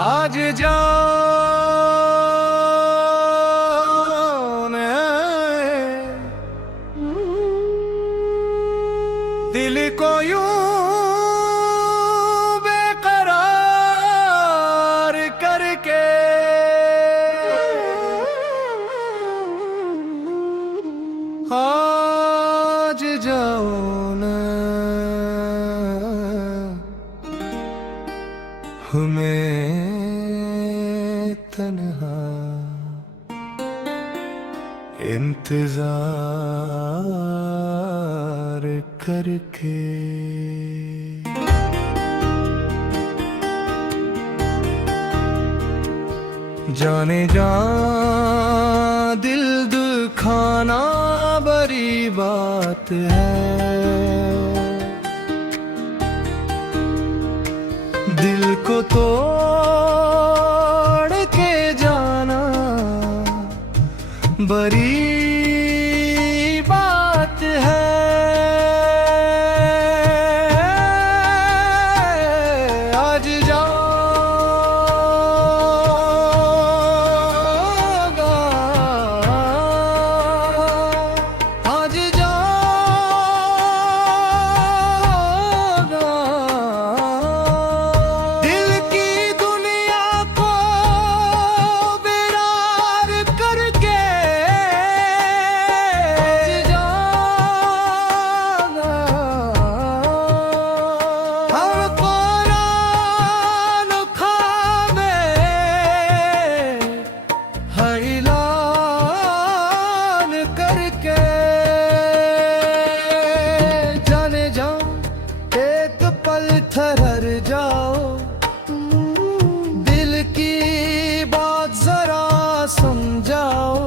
आज जान दिल को यूं बेकरार करके आज जाओ ना हमें तन्हा इंतजार करके। जाने जा दिल दुखाना बड़ी बात है, दिल को तोड़ के जाना बड़ी बात है। आज जागा आज जागा दिल की दुनिया को बेरार करके। ठहर जाओ दिल की बात जरा समझाओ,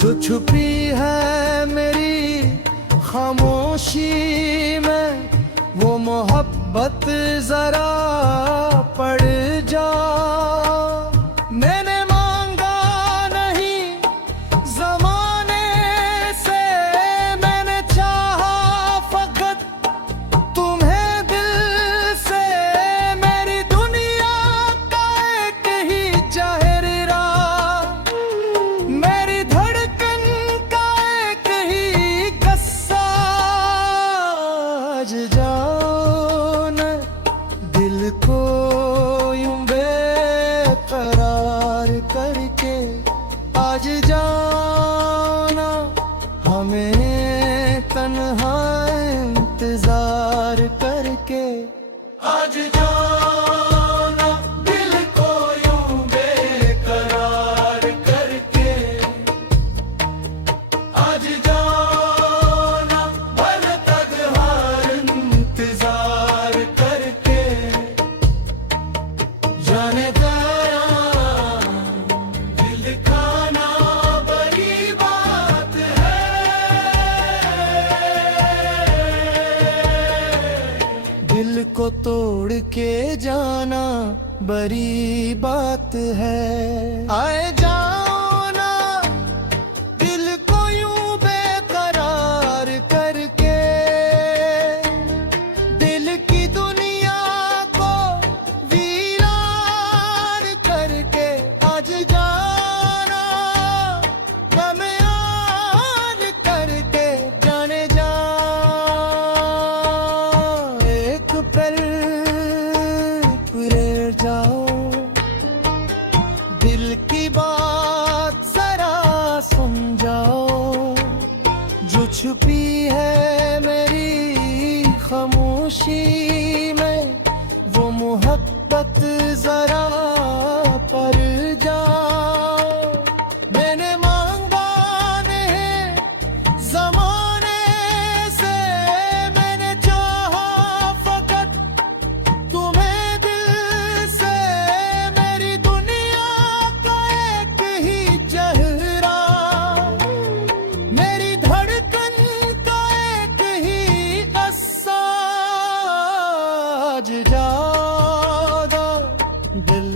जो छुपी है मेरी खामोशी में वो मोहब्बत जरा पड़ जाओ। मैंने मांगा नहीं जमाने से, मैंने चाहा फकत तुम्हें करके। आज जाना हमें तन्हा इंतजार करके। आज जाना दिल को यूं बेकरार करके। आज जाना पल तक हर इंतजार करके। जाने दिल को तोड़ के जाना बड़ी बात है। आए जाओ ना दिल को यूं बेकरार करके, दिल की दुनिया को वीरान करके। आज जाना गमयान करके। जाने जा पल रह जाओ, दिल की बात जरा समझाओ, जो छुपी है मेरी खामोशी में वो मोहब्बत जरा पर जाओ। मैंने मांगा नहीं जमाने से, मैंने चाहा फकत तुम्हें दिल से। मेरी दुनिया का एक ही चेहरा, मेरी धड़कन का एक ही किस्सा। आज जागा दिल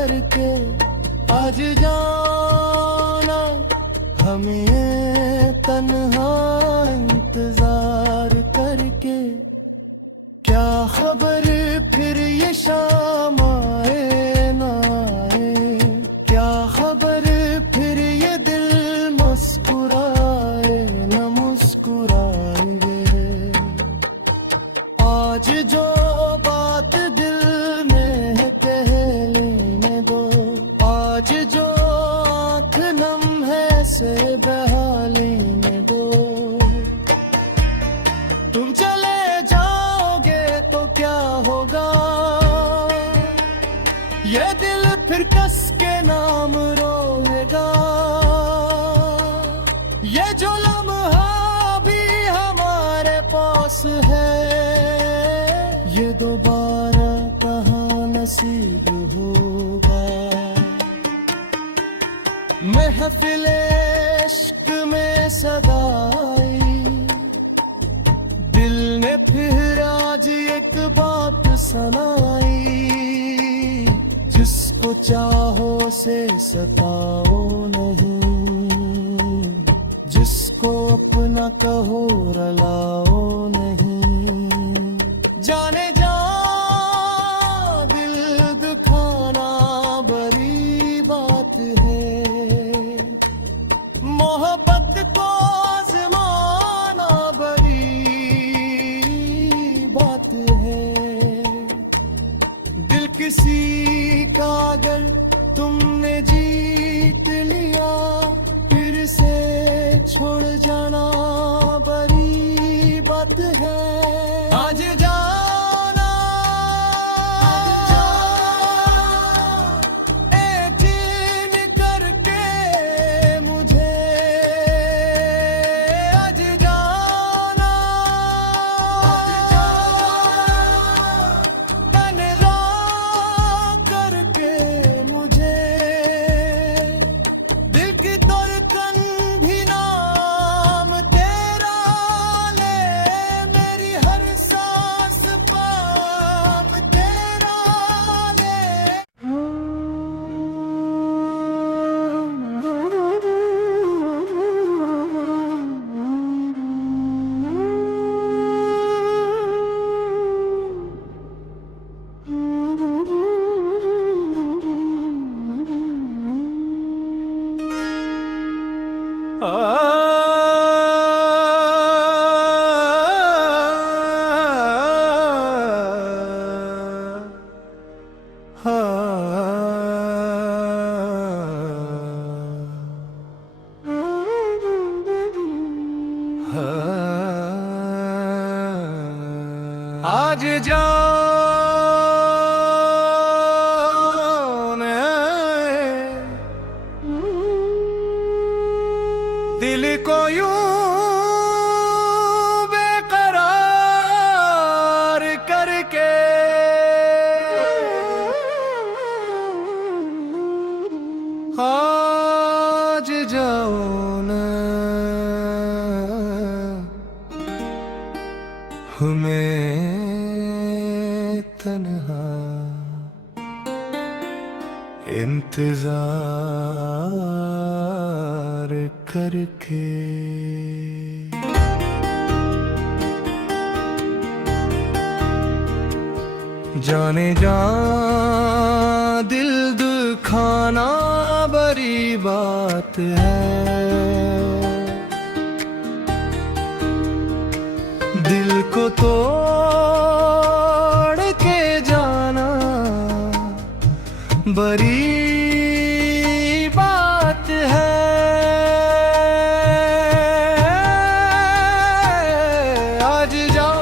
करके आज जाना हमें तन्हा इंतजार करके। क्या खबर फिर ये शाम आए ना आए, क्या खबर फिर ये दिल मुस्कुराए न मुस्कुराए। आज जो बात दिल में है कह लेने दो, आज जो आँख नम है से बहा लेने दो। तुम चले जाओगे तो क्या होगा, ये दिल फिर कस के नाम रोएगा। ये जो लम्हा भी हमारे पास है, ये दोबारा कहाँ नसीब होगा। महफिल इश्क में सदाई, दिल ने फिर आज एक बात सुनाई। जिसको चाहो से सताओ नहीं, जिसको अपना कहो रलाओ नहीं। जाने जा दिल दुखाना बड़ी बात है, मोहब्बत को आज़माना बड़ी बात है। दिल किसी का अगर तुमने जीत लिया, फिर से छोड़ जाना बड़ी बात है। आज जाना ऐठीन करके मुझे, आज जाना तन्हा करके मुझे। दिल की धड़कन भी नाम तेरा ले, मेरी हर सांस पाम तेरा ले। आज जाने दिल को यूं बेकरार करके, आज जाओ ना हमें तन्हा इंतजार करके। जाने जा दिल दुखाना बड़ी बात है, दिल को तोड़ के जाना बड़ी बात है। आज जागा,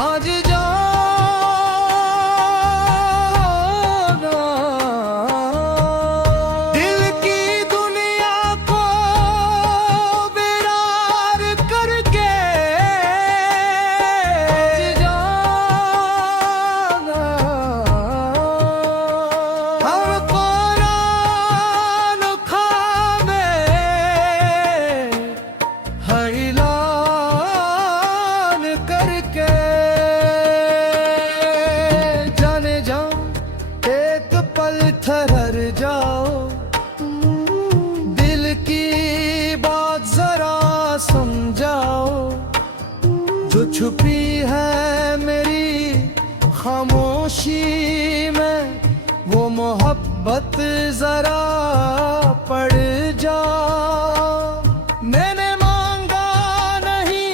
आज जागा दिल की दुनिया को बेरार करके। जो छुपी है मेरी खामोशी में, वो मोहब्बत जरा पड़ जा। मैंने मांगा नहीं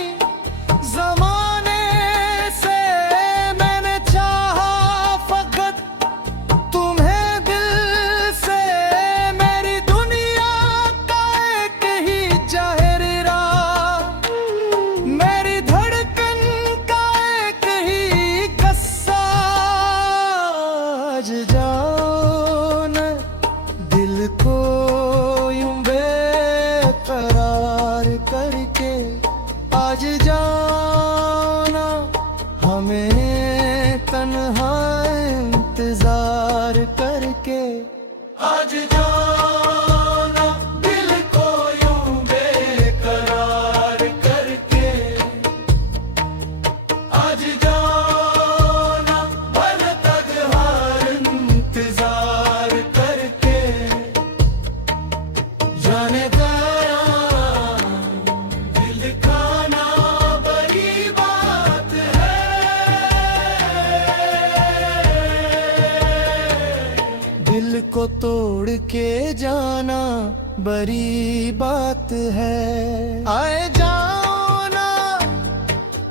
जमाने से, मैंने चाहा फकत तुम्हें दिल से। मेरी दुनिया का एक ही जाहिर राह, मेरी धड़कन का एक ही कस्सा। आज जाओ न दिल को यूं बेकरार करके, आज जाओ न हमें तन्हा इंतजार करके। आज जाओ न दिल को यूं बेकरार करके, आज जाओ न पल तक हर इंतजार करके। जाने गया दिल खाना बड़ी बात है, दिल को तोड़ के जाना बड़ी बात है। आए जाओ ना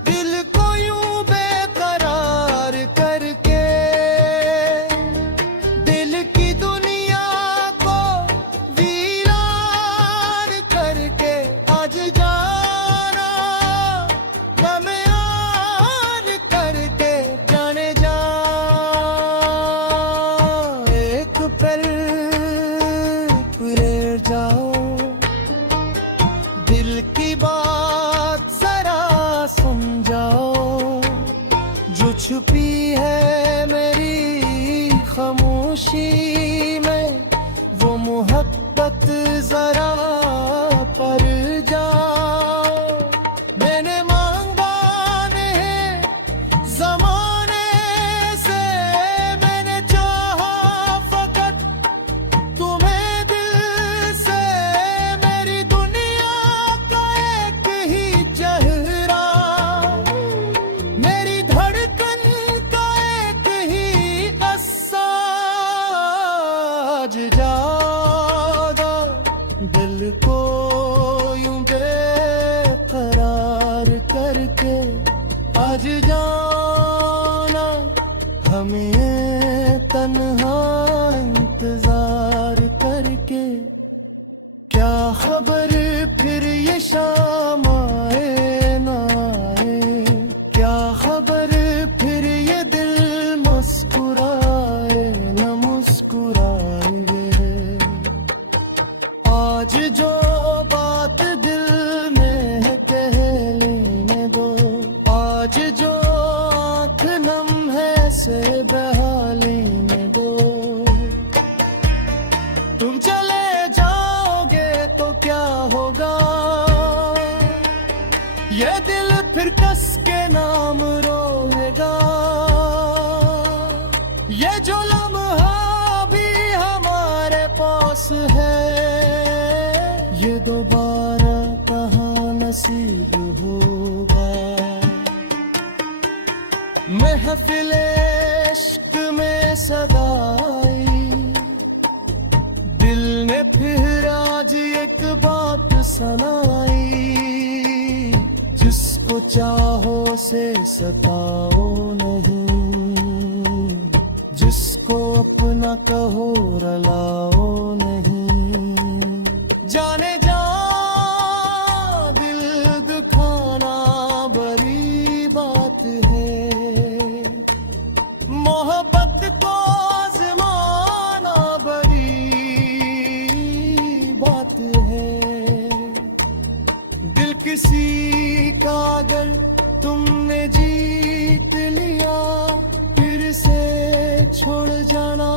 दिल को यूं बेकरार करके, दिल की दुनिया को वीरान करके। आज जाना गम यार करके, जाने जा एक पल रह जाओ। दिल की बात जरा समझाओ, जो छुपी है मेरी खामोशी में, वो मोहब्बत जरा पर जाओ। मैंने मांगा नहीं जमाने से, मैंने चाहा फकत तुम्हें दिल से। मेरी दुनिया का एक ही चेहरा, मेरी धड़कन का एक ही कस्सा। आज जाओ दिल को यूं बेकरार करके, आज जाना हमें तन्हा इंतजार करके। क्या खबर फिर ये शाम आए ना आए, क्या खबर फिर ये दिल मुस्कुराए न मुस्कुराए। आज जो बात दिल में है कह लेने दो, आज जो आँख नम है से बहा लेने दो। तुम चले जाओगे तो क्या होगा, ये दिल फिर कस के नाम रोएगा। ये जो लम्हा भी हमारे पास है, ये दोबारा कहाँ नसीब होगा। महफिल इश्क में सदाई, दिल ने फिर आज एक बात सुनाई। जिसको चाहो से सताओ नहीं, जिसको अपना कहो रलाओ नहीं। जाने जा दिल दुखाना बड़ी बात है, मोहब्बत को आज़माना बड़ी बात है। दिल किसी का अगर तुमने जीत लिया, फिर से छोड़ जाना